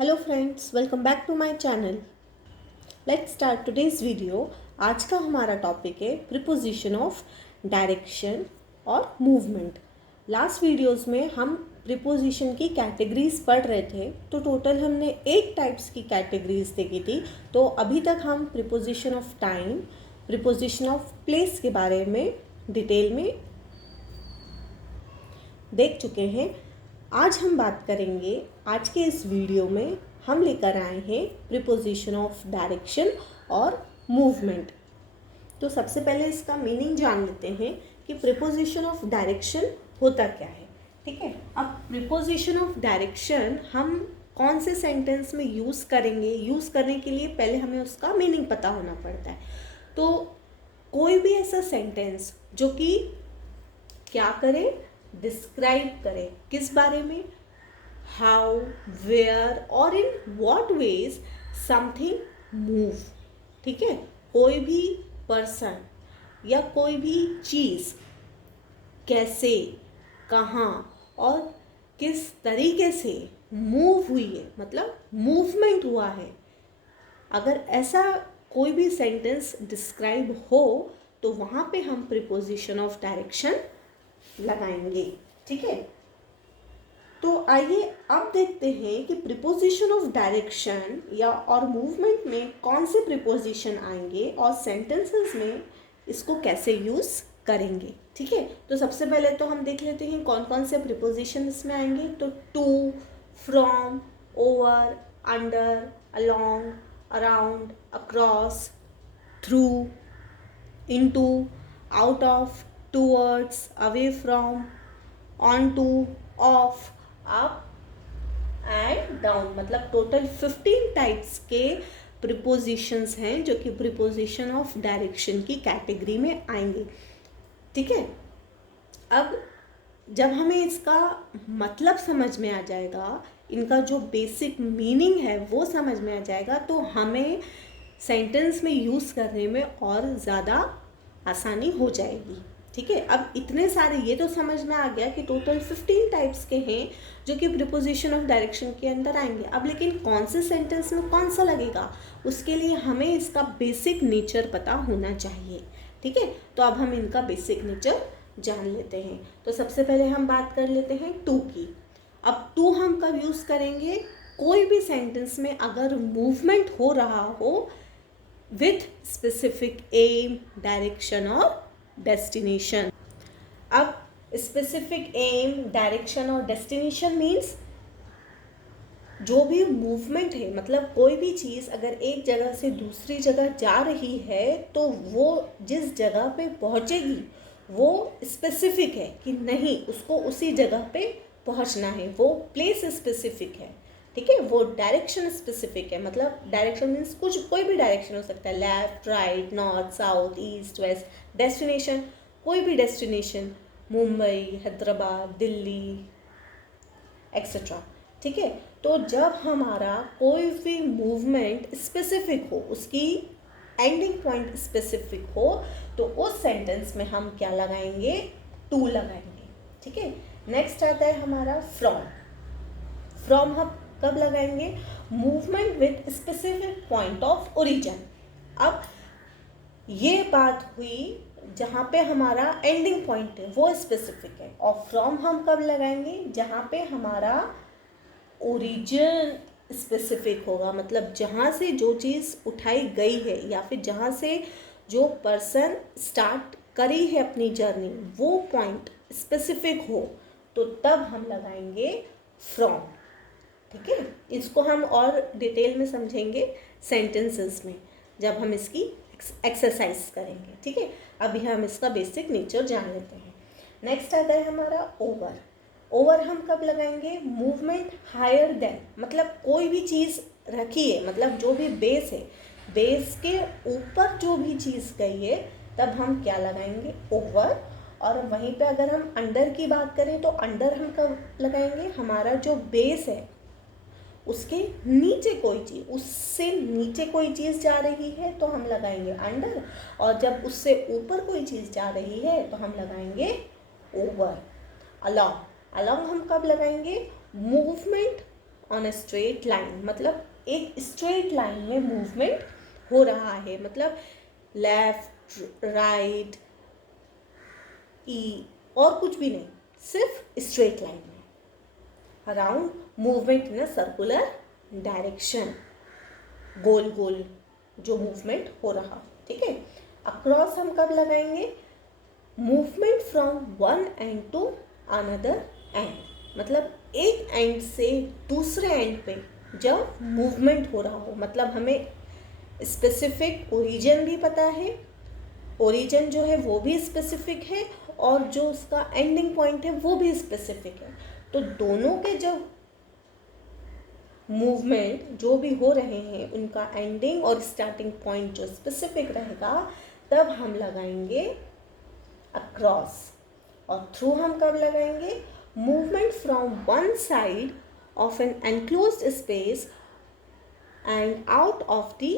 Hello friends, welcome back to my channel. Let's start today's video. आज का हमारा topic है प्रीपोजिशन ऑफ डायरेक्शन और मूवमेंट। लास्ट वीडियोस में हम प्रीपोजिशन की कैटेगरीज पढ़ रहे थे, तो टोटल हमने 8 टाइप्स की कैटेगरीज देखी थी। तो अभी तक हम preposition of time, preposition of place के बारे में डिटेल में देख चुके हैं। आज हम बात करेंगे, आज के इस वीडियो में हम लेकर आए हैं प्रीपोजिशन ऑफ डायरेक्शन और मूवमेंट। तो सबसे पहले इसका मीनिंग जान लेते हैं कि प्रीपोजिशन ऑफ डायरेक्शन होता क्या है। ठीक है, अब प्रीपोजिशन ऑफ डायरेक्शन हम कौन से सेंटेंस में यूज़ करेंगे, यूज़ करने के लिए पहले हमें उसका मीनिंग पता होना पड़ता है। तो कोई भी ऐसा सेंटेंस जो कि क्या करे, डिस्क्राइब करे, किस बारे में, हाउ, वेयर और in what ways something move. ठीक है, कोई भी पर्सन या कोई भी चीज़ कैसे, कहाँ और किस तरीके से मूव हुई है, मतलब मूवमेंट हुआ है। अगर ऐसा कोई भी सेंटेंस डिस्क्राइब हो तो वहाँ पे हम प्रीपोजिशन ऑफ डायरेक्शन लगाएंगे। ठीक है, तो आइए अब देखते हैं कि प्रीपोजिशन ऑफ डायरेक्शन या और मूवमेंट में कौन से प्रीपोजिशन आएंगे और सेंटेंसेस में इसको कैसे यूज़ करेंगे। ठीक है, तो सबसे पहले तो हम देख लेते हैं कौन कौन से प्रीपोजिशन इसमें आएंगे। तो to, from, over, under, along, around, across, through, into, out of, towards, away from, onto, off, up and down। मतलब टोटल 15 टाइप्स के प्रीपोजिशंस हैं जो कि प्रीपोजिशन ऑफ डायरेक्शन की कैटेगरी में आएंगे। ठीक है, अब जब हमें इसका मतलब समझ में आ जाएगा, इनका जो बेसिक मीनिंग है वो समझ में आ जाएगा, तो हमें सेंटेंस में यूज़ करने में और ज़्यादा आसानी हो जाएगी। ठीक है, अब इतने सारे ये तो समझ में आ गया कि टोटल 15 टाइप्स के हैं जो कि प्रीपोजिशन ऑफ डायरेक्शन के अंदर आएंगे। अब लेकिन कौन से सेंटेंस में कौन सा लगेगा, उसके लिए हमें इसका बेसिक नेचर पता होना चाहिए। ठीक है, तो अब हम इनका बेसिक नेचर जान लेते हैं। तो सबसे पहले हम बात कर लेते हैं टू की। अब टू हम कब यूज़ करेंगे, कोई भी सेंटेंस में अगर मूवमेंट हो रहा हो विथ स्पेसिफिक एम, डायरेक्शन और डेस्टिनेशन। अब स्पेसिफिक एम, डायरेक्शन और डेस्टिनेशन मीन्स जो भी मूवमेंट है, मतलब कोई भी चीज़ अगर एक जगह से दूसरी जगह जा रही है तो वो जिस जगह पे पहुंचेगी वो स्पेसिफिक है कि नहीं, उसको उसी जगह पे पहुंचना है, वो प्लेस स्पेसिफिक है। ठीक है, वो डायरेक्शन स्पेसिफिक है। मतलब डायरेक्शन मीन्स कुछ कोई भी डायरेक्शन हो सकता है, left, right, north, south, east, west. Destination कोई भी डेस्टिनेशन, मुंबई, हैदराबाद, दिल्ली एक्सेट्रा। ठीक है, तो जब हमारा कोई भी मूवमेंट स्पेसिफिक हो, उसकी एंडिंग पॉइंट स्पेसिफिक हो, तो उस सेंटेंस में हम क्या लगाएंगे, टू लगाएंगे। ठीक है, नेक्स्ट आता है हमारा फ्रॉम। फ्रॉम हम कब लगाएंगे, movement with specific point of origin. अब ये बात हुई जहाँ पे हमारा एंडिंग पॉइंट है वो स्पेसिफिक है, और फ्रॉम हम कब लगाएंगे, जहाँ पे हमारा ओरिजिन स्पेसिफिक होगा। मतलब जहाँ से जो चीज़ उठाई गई है या फिर जहाँ से जो पर्सन स्टार्ट करी है अपनी जर्नी, वो पॉइंट स्पेसिफिक हो, तो तब हम लगाएंगे फ्रॉम। ठीक है, इसको हम और डिटेल में समझेंगे सेंटेंसेस में जब हम इसकी एक्सरसाइज करेंगे। ठीक है, अभी हम इसका बेसिक नेचर जान लेते हैं। नेक्स्ट आता है हमारा ओवर। ओवर हम कब लगाएंगे, मूवमेंट हायर देन, मतलब कोई भी चीज़ रखी है, मतलब जो भी बेस है, बेस के ऊपर जो भी चीज़ गई है, तब हम क्या लगाएंगे, ओवर। और वहीं पे अगर हम अंडर की बात करें तो अंडर हम कब लगाएंगे, हमारा जो बेस है उसके नीचे कोई चीज़, उससे नीचे कोई चीज़ जा रही है तो हम लगाएंगे अंडर, और जब उससे ऊपर कोई चीज़ जा रही है तो हम लगाएंगे ओवर। अलॉन्ग, अलॉन्ग हम कब लगाएंगे, movement on a straight line, मतलब एक स्ट्रेट लाइन में मूवमेंट हो रहा है, मतलब लेफ्ट राइट ई और कुछ भी नहीं, सिर्फ स्ट्रेट लाइन में around movement in a circular direction, गोल गोल जो मूवमेंट हो रहा, ठीक है। अक्रॉस हम कब लगाएंगे? Movement from one end to another end, मतलब एक एंड से दूसरे एंड पे जब मूवमेंट हो रहा हो, मतलब हमें स्पेसिफिक ओरिजिन भी पता है, ओरिजिन जो है वो भी स्पेसिफिक है और जो उसका एंडिंग पॉइंट है वो भी स्पेसिफिक है। तो दोनों के जब मूवमेंट जो भी हो रहे हैं उनका एंडिंग और स्टार्टिंग पॉइंट जो स्पेसिफिक रहेगा, तब हम लगाएंगे अक्रॉस। और थ्रू हम कब लगाएंगे? Movement from one side of an enclosed space and out of the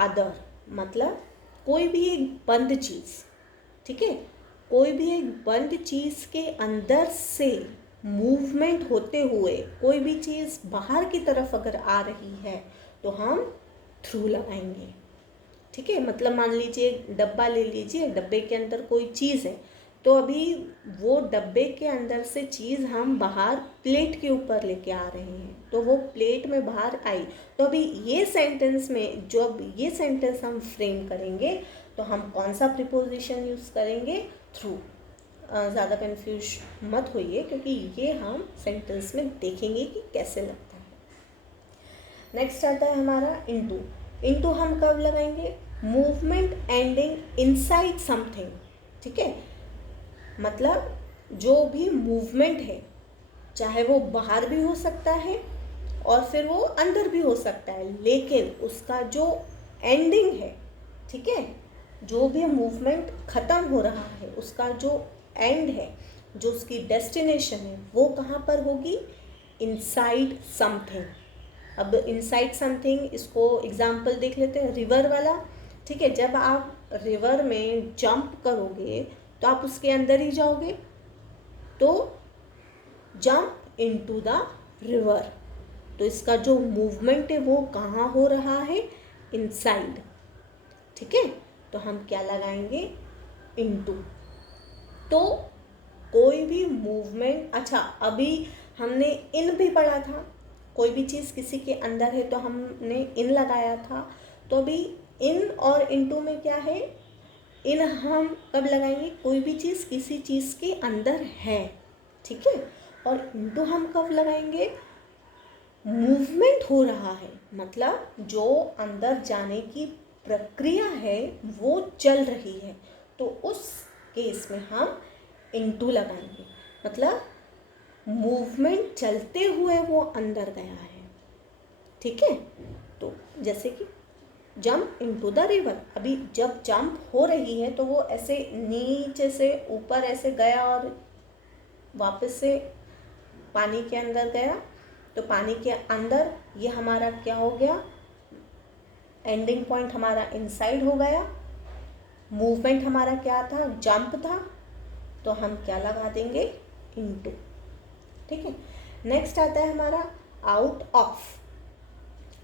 other, मतलब कोई भी एक बंद चीज़, ठीक है, कोई भी एक बंद चीज़ के अंदर से मूवमेंट होते हुए कोई भी चीज़ बाहर की तरफ अगर आ रही है तो हम थ्रू लगाएंगे, ठीक है। मतलब मान लीजिए डब्बा ले लीजिए, डब्बे के अंदर कोई चीज़ है, तो अभी वो डब्बे के अंदर से चीज़ हम बाहर प्लेट के ऊपर लेके आ रहे हैं, तो वो प्लेट में बाहर आई, तो अभी ये सेंटेंस में जब ये सेंटेंस हम फ्रेम करेंगे तो हम कौन सा प्रीपोजिशन यूज़ करेंगे? थ्रू। ज़्यादा कंफ्यूज मत होइए, क्योंकि ये हम सेंटेंस में देखेंगे कि कैसे लगता है। नेक्स्ट आता है हमारा इनटू। इनटू हम कब लगाएंगे? मूवमेंट एंडिंग इनसाइड समथिंग, ठीक है, मतलब जो भी मूवमेंट है, चाहे वो बाहर भी हो सकता है और फिर वो अंदर भी हो सकता है, लेकिन उसका जो एंडिंग है, ठीक है, जो भी मूवमेंट ख़त्म हो रहा है उसका जो एंड है, जो उसकी डेस्टिनेशन है, वो कहाँ पर होगी? Inside something. अब इनसाइड समथिंग, इसको एग्जाम्पल देख लेते हैं, रिवर वाला, ठीक है। जब आप रिवर में जंप करोगे तो आप उसके अंदर ही जाओगे, तो जंप इनटू द रिवर, तो इसका जो मूवमेंट है वो कहाँ हो रहा है? इनसाइड, ठीक है। तो हम क्या लगाएंगे? इनटू। तो कोई भी मूवमेंट, अच्छा अभी हमने इन भी पढ़ा था, कोई भी चीज़ किसी के अंदर है तो हमने इन लगाया था, तो अभी इन और इनटू में क्या है? इन हम कब लगाएंगे? कोई भी चीज़ किसी चीज़ के अंदर है, ठीक है। और इनटू हम कब लगाएंगे? मूवमेंट हो रहा है, मतलब जो अंदर जाने की प्रक्रिया है वो चल रही है, तो उस केस में हम इनटू लगाएंगे, मतलब मूवमेंट चलते हुए वो अंदर गया है, ठीक है। तो जैसे कि जंप इनटू द रिवर, अभी जब जंप हो रही है तो वो ऐसे नीचे से ऊपर ऐसे गया और वापस से पानी के अंदर गया, तो पानी के अंदर ये हमारा क्या हो गया? एंडिंग पॉइंट हमारा इनसाइड हो गया। मूवमेंट हमारा क्या था? जंप था, तो हम क्या लगा देंगे? इनटू, ठीक है। नेक्स्ट आता है हमारा आउट ऑफ।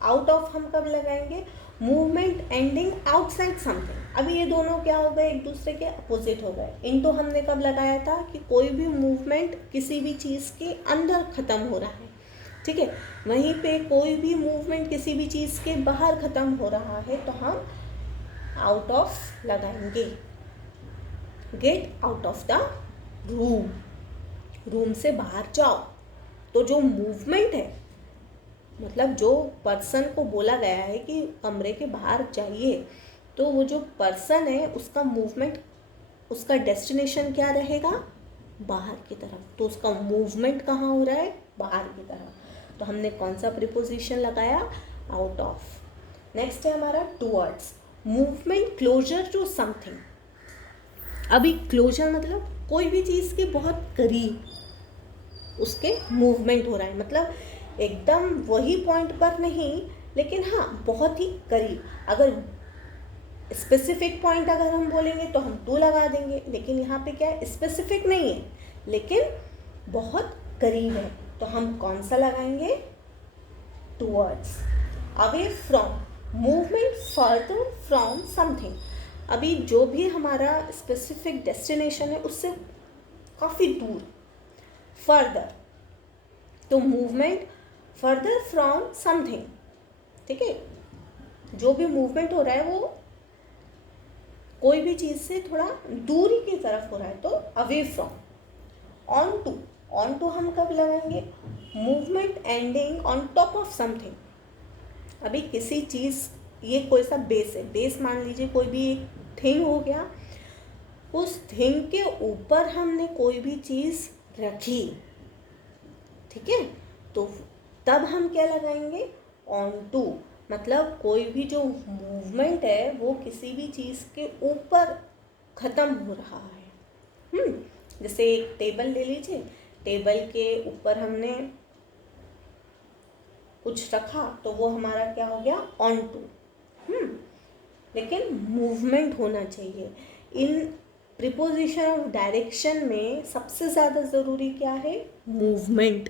आउट ऑफ हम कब लगाएंगे? Movement ending outside something. अभी ये दोनों क्या हो गए? एक दूसरे के अपोजिट हो गए। इनटू हमने कब लगाया था? कि कोई भी मूवमेंट किसी भी चीज़ के अंदर ख़त्म हो रहा है, ठीक है। वहीं पे कोई भी मूवमेंट किसी भी चीज़ के बाहर ख़त्म हो रहा है तो हम आउट ऑफ लगाएंगे। Get out of the room, room से बाहर जाओ। तो जो मूवमेंट है, मतलब जो पर्सन को बोला गया है कि कमरे के बाहर जाइए, तो वो जो पर्सन है उसका मूवमेंट, उसका डेस्टिनेशन क्या रहेगा? बाहर की तरफ। तो उसका मूवमेंट कहाँ हो रहा है? बाहर की तरफ। तो हमने कौन सा प्रीपोजिशन लगाया? Out of. नेक्स्ट है हमारा towards. Movement closer to something. अभी क्लोजर मतलब कोई भी चीज़ के बहुत करीब उसके मूवमेंट हो रहा है, मतलब एकदम वही पॉइंट पर नहीं, लेकिन हाँ बहुत ही करीब। अगर स्पेसिफिक पॉइंट अगर हम बोलेंगे तो हम टू लगा देंगे, लेकिन यहाँ पे क्या है? स्पेसिफिक नहीं है लेकिन बहुत करीब है, तो हम कौन सा लगाएंगे? Towards, away from, movement further from something. अभी जो भी हमारा स्पेसिफिक डेस्टिनेशन है उससे काफ़ी दूर, फर्दर, तो मूवमेंट फर्दर फ्रॉम समथिंग, ठीक है, जो भी मूवमेंट हो रहा है वो कोई भी चीज़ से थोड़ा दूरी की तरफ हो रहा है तो away from. On to, on to हम कब लगाएंगे, movement ending on top of something. अभी किसी चीज़, ये कोई सा बेस है, बेस मान लीजिए कोई भी एक थिंग हो गया, उस थिंग के ऊपर हमने कोई भी चीज़ रखी, ठीक है, तो तब हम क्या लगाएंगे, ऑन टू। मतलब कोई भी जो मूवमेंट है वो किसी भी चीज़ के ऊपर ख़त्म हो रहा है। जैसे एक टेबल ले लीजिए, टेबल के ऊपर हमने कुछ रखा तो वो हमारा क्या हो गया, ऑन टू। लेकिन मूवमेंट होना चाहिए। इन प्रीपोजिशन ऑफ डायरेक्शन में सबसे ज़्यादा ज़रूरी क्या है, मूवमेंट,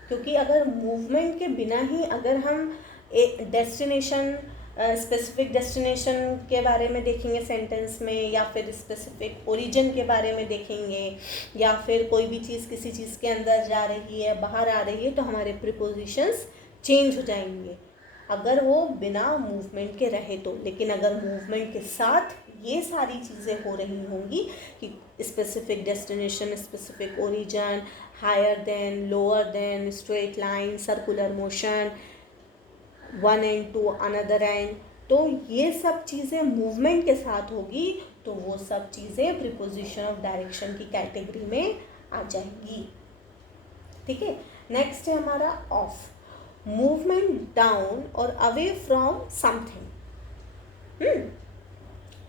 क्योंकि अगर मूवमेंट के बिना ही अगर हम एक डेस्टिनेशन, स्पेसिफिक डेस्टिनेशन के बारे में देखेंगे सेंटेंस में, या फिर स्पेसिफिक ओरिजिन के बारे में देखेंगे, या फिर कोई भी चीज़ किसी चीज़ के अंदर जा रही है, बाहर आ रही है, तो हमारे प्रीपोजिशंस चेंज हो जाएंगे अगर वो बिना मूवमेंट के रहे तो। लेकिन अगर मूवमेंट के साथ ये सारी चीज़ें हो रही होंगी कि specific destination, specific origin, higher than, lower than, straight line, circular motion, one end to another end, तो ये सब चीज़ें मूवमेंट के साथ होगी तो वो सब चीज़ें प्रीपोजिशन ऑफ डायरेक्शन की कैटेगरी में आ जाएंगी, ठीक है। नेक्स्ट है हमारा ऑफ, मूवमेंट डाउन और अवे फ्रॉम समथिंग।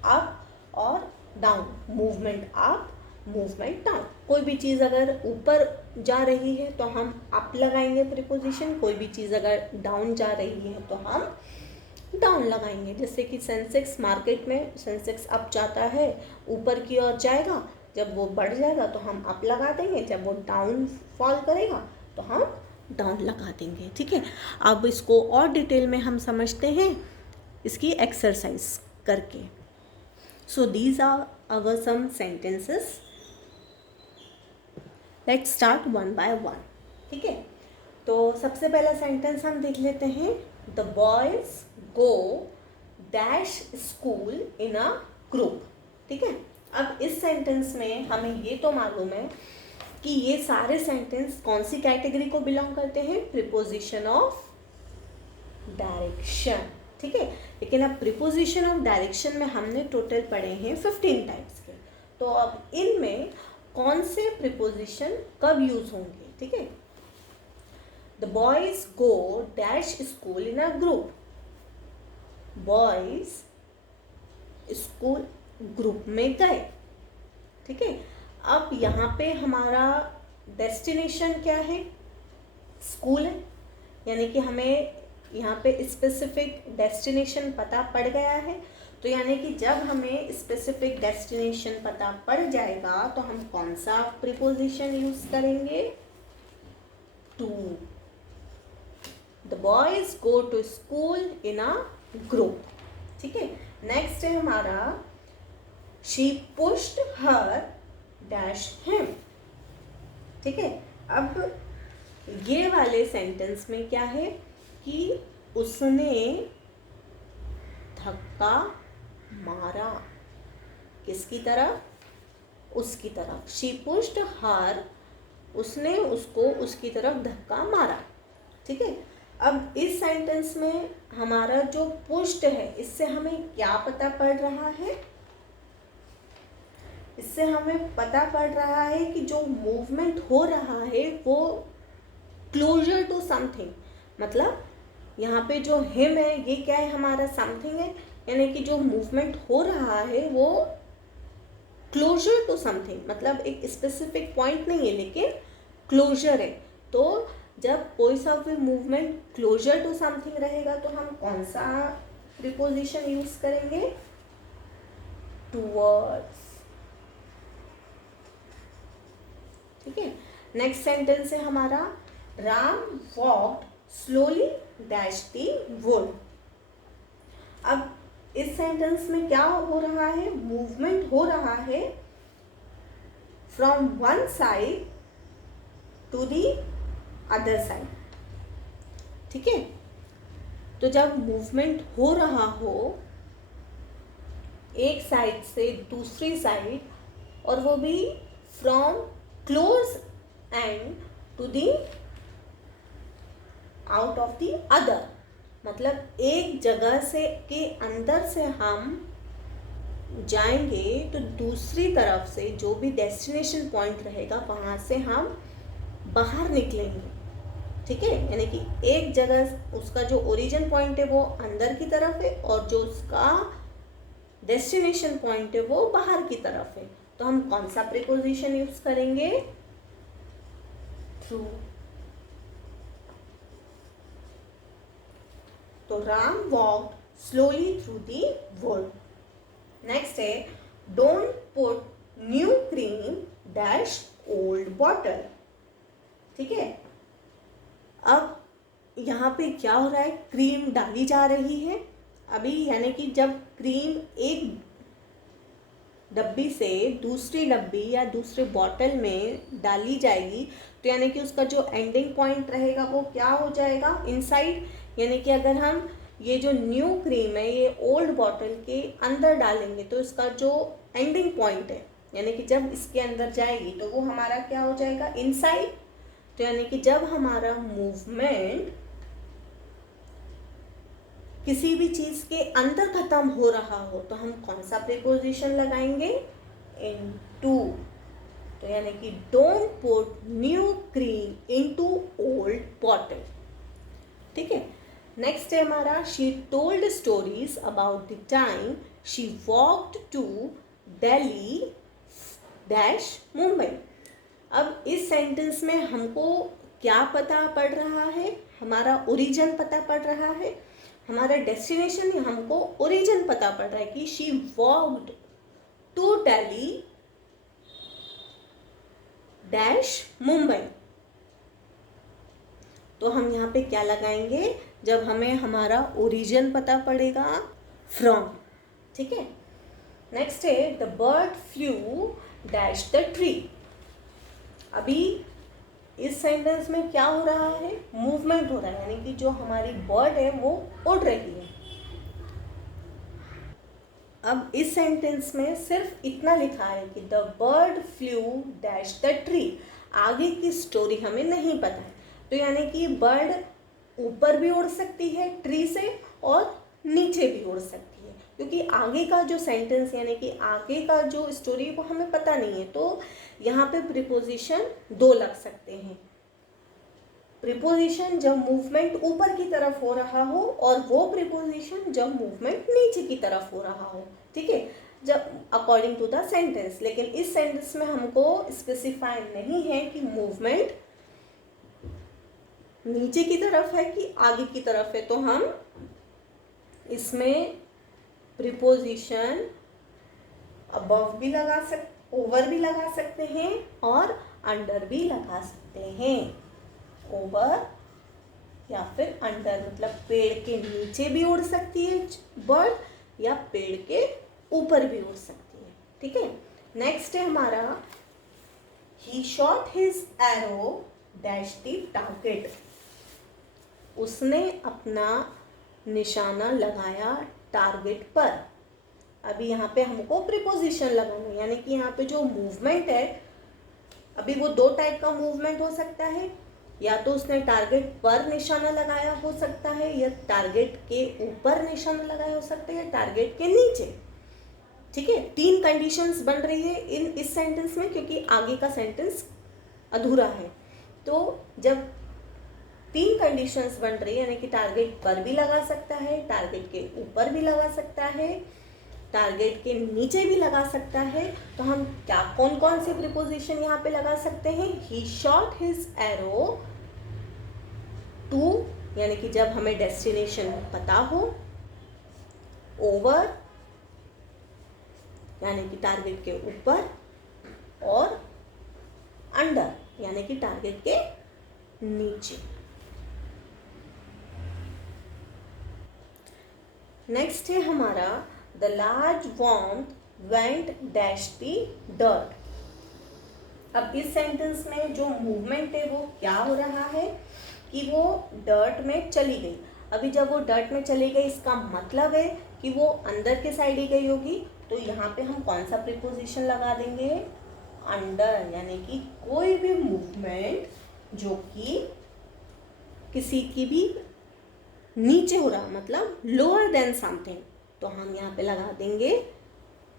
अप और down, movement up, movement down. कोई भी चीज़ अगर ऊपर जा रही है तो हम अप लगाएंगे प्रीपोजिशन, कोई भी चीज़ अगर डाउन जा रही है तो हम डाउन लगाएंगे। जैसे कि सेंसेक्स, मार्केट में सेंसेक्स अप जाता है, ऊपर की ओर जाएगा, जब वो बढ़ जाएगा तो हम अप लगा देंगे, जब वो डाउन फॉल करेगा तो हम डाउन लगा देंगे, ठीक है। अब इसको और डिटेल में हम समझते हैं इसकी एक्सरसाइज करके। So these are our some sentences, let's start one by one, ठीक है। तो सबसे पहला सेंटेंस हम देख लेते हैं, the boys go dash school in a group, ठीक है। अब इस सेंटेंस में हमें ये तो मालूम है कि ये सारे सेंटेंस कौन सी कैटेगरी को बिलोंग करते हैं, प्रीपोजिशन ऑफ डायरेक्शन, ठीक है। लेकिन अब प्रीपोजिशन ऑफ डायरेक्शन में हमने टोटल पढ़े हैं 15 टाइप्स के, तो अब इनमें कौन से प्रीपोजिशन कब यूज होंगे, ठीक है। The boys go dash school in a group, boys school group में गए, ठीक है। अब यहाँ पे हमारा डेस्टिनेशन क्या है, स्कूल है, यानी कि हमें यहाँ पे स्पेसिफिक डेस्टिनेशन पता पड़ गया है। तो यानी कि जब हमें स्पेसिफिक डेस्टिनेशन पता पड़ जाएगा तो हम कौन सा प्रीपोजिशन यूज करेंगे, to. The boys go to school in a group, ठीक है। नेक्स्ट है हमारा, she pushed her dash him, ठीक है। अब ये वाले सेंटेंस में क्या है कि उसने धक्का मारा, किसकी तरफ, उसकी तरफ। शी पुश्ड हर, उसने उसको उसकी तरफ धक्का मारा, ठीक है। अब इस सेंटेंस में हमारा जो पुश्ड है, इससे हमें क्या पता पड़ रहा है, इससे हमें पता पड़ रहा है कि जो मूवमेंट हो रहा है वो क्लोजर टू समथिंग, मतलब यहाँ पे जो हिम है ये क्या है, हमारा समथिंग है, यानी कि जो मूवमेंट हो रहा है वो क्लोजर टू समथिंग, मतलब एक स्पेसिफिक पॉइंट नहीं है लेकिन क्लोजर है। तो जब कोई सा भी मूवमेंट क्लोजर टू समथिंग रहेगा तो हम कौन सा प्रीपोजिशन यूज करेंगे, टूवर्ड्स, ठीक है। नेक्स्ट सेंटेंस है हमारा, Ram walked slowly dash the wood. अब इस सेंटेंस में क्या हो रहा है, मूवमेंट हो रहा है from one side to the other side. ठीक है, तो जब मूवमेंट हो रहा हो एक साइड से दूसरी साइड, और वो भी from close end to the out of the other, मतलब एक जगह से के अंदर से हम जाएंगे तो दूसरी तरफ से जो भी डेस्टिनेशन पॉइंट रहेगा वहाँ से हम बाहर निकलेंगे। ठीक है, यानी कि एक जगह उसका जो ओरिजिन पॉइंट है वो अंदर की तरफ है और जो उसका डेस्टिनेशन पॉइंट है वो बाहर की तरफ है। तो हम कौन सा प्रीपोजिशन यूज करेंगे, थ्रू। तो Ram walk slowly through the wood. Next है don't put new cream dash old bottle. ठीक है, अब यहाँ पे क्या हो रहा है, क्रीम डाली जा रही है अभी, यानी कि जब क्रीम एक डब्बी से दूसरी डब्बी या दूसरे बॉटल में डाली जाएगी तो यानी कि उसका जो एंडिंग पॉइंट रहेगा वो क्या हो जाएगा, इनसाइड। यानी कि अगर हम ये जो न्यू क्रीम है ये ओल्ड बॉटल के अंदर डालेंगे तो इसका जो एंडिंग पॉइंट है यानी कि जब इसके अंदर जाएगी तो वो हमारा क्या हो जाएगा, इनसाइड। तो यानी कि जब हमारा मूवमेंट किसी भी चीज के अंदर खत्म हो रहा हो तो हम कौन सा प्रीपोजिशन लगाएंगे, इनटू। तो यानी कि don't put new cream into old bottle. ठीक है, नेक्स्ट है हमारा she told stories about the time she walked to Delhi dash Mumbai. अब इस सेंटेंस में हमको क्या पता पड़ रहा है, हमारा ओरिजिन पता पड़ रहा है, हमारा डेस्टिनेशन हमको ओरिजिन पता पड़ रहा है कि she walked to Delhi dash Mumbai. तो हम यहाँ पे क्या लगाएंगे, जब हमें हमारा ओरिजिन पता पड़ेगा, फ्रॉम। ठीक है, नेक्स्ट है the bird flu dash the tree. अभी इस सेंटेंस में क्या हो रहा है, मूवमेंट हो रहा है, यानी कि जो हमारी बर्ड है वो उड़ रही है। अब इस सेंटेंस में सिर्फ इतना लिखा है कि the bird flu dash the tree, आगे की स्टोरी हमें नहीं पता है। तो यानी कि बर्ड ऊपर भी उड़ सकती है ट्री से और नीचे भी उड़ सकती है, क्योंकि आगे का जो सेंटेंस यानी कि आगे का जो स्टोरी वो हमें पता नहीं है। तो यहाँ पे प्रीपोजिशन दो लग सकते हैं, प्रीपोजिशन जब मूवमेंट ऊपर की तरफ हो रहा हो और वो प्रीपोजिशन जब मूवमेंट नीचे की तरफ हो रहा हो। ठीक है, जब अकॉर्डिंग टू द सेंटेंस, लेकिन इस सेंटेंस में हमको स्पेसिफाई नहीं है कि मूवमेंट नीचे की तरफ है कि आगे की तरफ है। तो हम इसमें प्रीपोजिशन अबव भी लगा सकते, ओवर भी लगा सकते हैं और अंडर भी लगा सकते हैं। ओवर या फिर अंडर, मतलब पेड़ के नीचे भी उड़ सकती है बर्ड या पेड़ के ऊपर भी उड़ सकती है। ठीक है, नेक्स्ट है हमारा ही shot his arrow dash the target. उसने अपना निशाना लगाया टारगेट पर। अभी यहाँ पे हमको प्रीपोजिशन लगाना है, यानी कि यहाँ पे जो मूवमेंट है, अभी वो दो टाइप का मूवमेंट हो सकता है, या तो उसने टारगेट पर निशाना लगाया हो सकता है, या टारगेट के ऊपर निशाना लगाया हो सकता है, या टारगेट के नीचे। ठीक है, तीन कंडीशंस बन रही है इस सेंटेंस में, क्योंकि आगे का सेंटेंस अधूरा है। तो जब तीन कंडीशंस बन रही है, यानी कि टारगेट पर भी लगा सकता है, टारगेट के ऊपर भी लगा सकता है, टारगेट के नीचे भी लगा सकता है, तो हम क्या कौन कौन से प्रीपोजिशन यहाँ पे लगा सकते हैं, ही शॉट हिज एरो टू, यानी कि जब हमें डेस्टिनेशन पता हो, ओवर यानी कि टारगेट के ऊपर, और अंडर यानी कि टारगेट के नीचे। नेक्स्ट है हमारा the large warmth went dash the dirt. अब इस सेंटेंस में जो मूवमेंट है वो क्या हो रहा है कि वो डर्ट में चली गई। अभी जब वो डर्ट में चली गई इसका मतलब है कि वो अंदर के साइड ही गई होगी, तो यहाँ पे हम कौन सा प्रीपोजिशन लगा देंगे, अंडर, यानी कि कोई भी मूवमेंट जो कि किसी की भी नीचे हो रहा, मतलब लोअर देन समथिंग, तो हम यहाँ पे लगा देंगे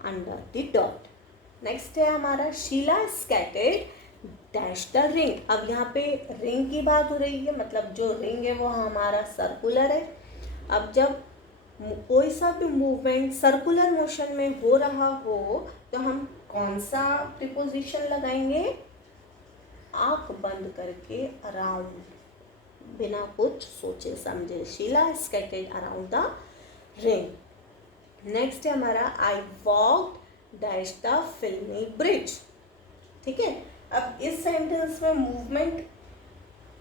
अंडर द डॉट। नेक्स्ट है हमारा Sheela scattered dash the ring. अब यहाँ पे रिंग की बात हो रही है, मतलब जो रिंग है वो हमारा सर्कुलर है। अब जब कोई सा भी मूवमेंट सर्कुलर मोशन में हो रहा हो तो हम कौन सा प्रीपोजिशन लगाएंगे, आंख बंद करके अराउंड, बिना कुछ सोचे समझे। Sheela scattered around the ring. Next है हमारा I walked dash the filmy bridge. ठीक है, अब इस सेंटेंस में मूवमेंट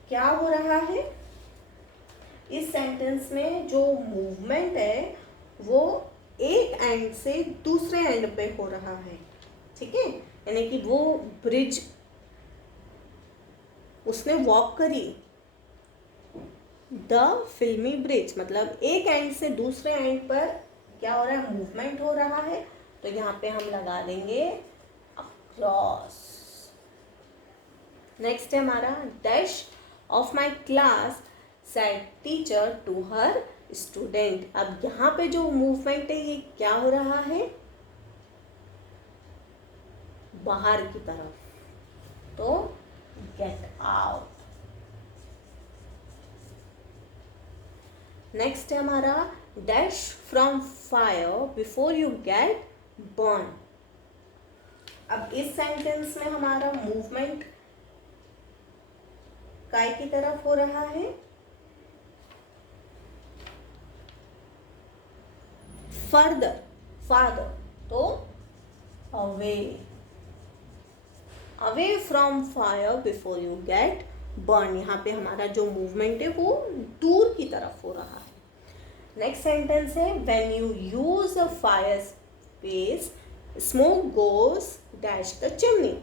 क्या हो रहा है, इस सेंटेंस में जो मूवमेंट है वो एक एंड से दूसरे एंड पे हो रहा है। ठीक है, यानी कि वो ब्रिज उसने वॉक करी, द फिल्मी ब्रिज, मतलब एक एंड से दूसरे एंड पर क्या हो रहा है, मूवमेंट हो रहा है, तो यहाँ पे हम लगा देंगे अक्रॉस। नेक्स्ट है हमारा dash of my class said teacher to her student. अब यहाँ पे जो मूवमेंट है ये क्या हो रहा है, बाहर की तरफ, तो गेट आउट। नेक्स्ट है हमारा dash from fire before you get burn. अब इस सेंटेंस में हमारा मूवमेंट काय की तरफ हो रहा है, फर्दर, फादर, तो away, away from fire before you get burn. यहाँ पे हमारा जो मूवमेंट है वो दूर की तरफ हो रहा है। नेक्स्ट सेंटेंस है when you use a fire space smoke goes dash the chimney.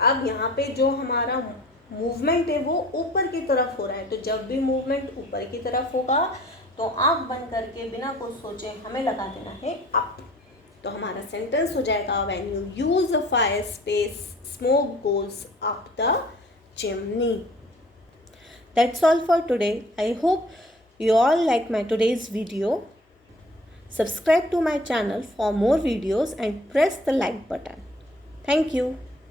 अब यहाँ पे जो हमारा मूवमेंट है वो ऊपर की तरफ हो रहा है, तो जब भी मूवमेंट ऊपर की तरफ होगा तो आंख बंद करके बिना कुछ सोचे हमें लगा देना है अप। तो हमारा सेंटेंस हो जाएगा when you use a fire space smoke goes up the chimney. That's all for today. I hope you all like my today's video. Subscribe to my channel for more videos and press the like button. Thank you.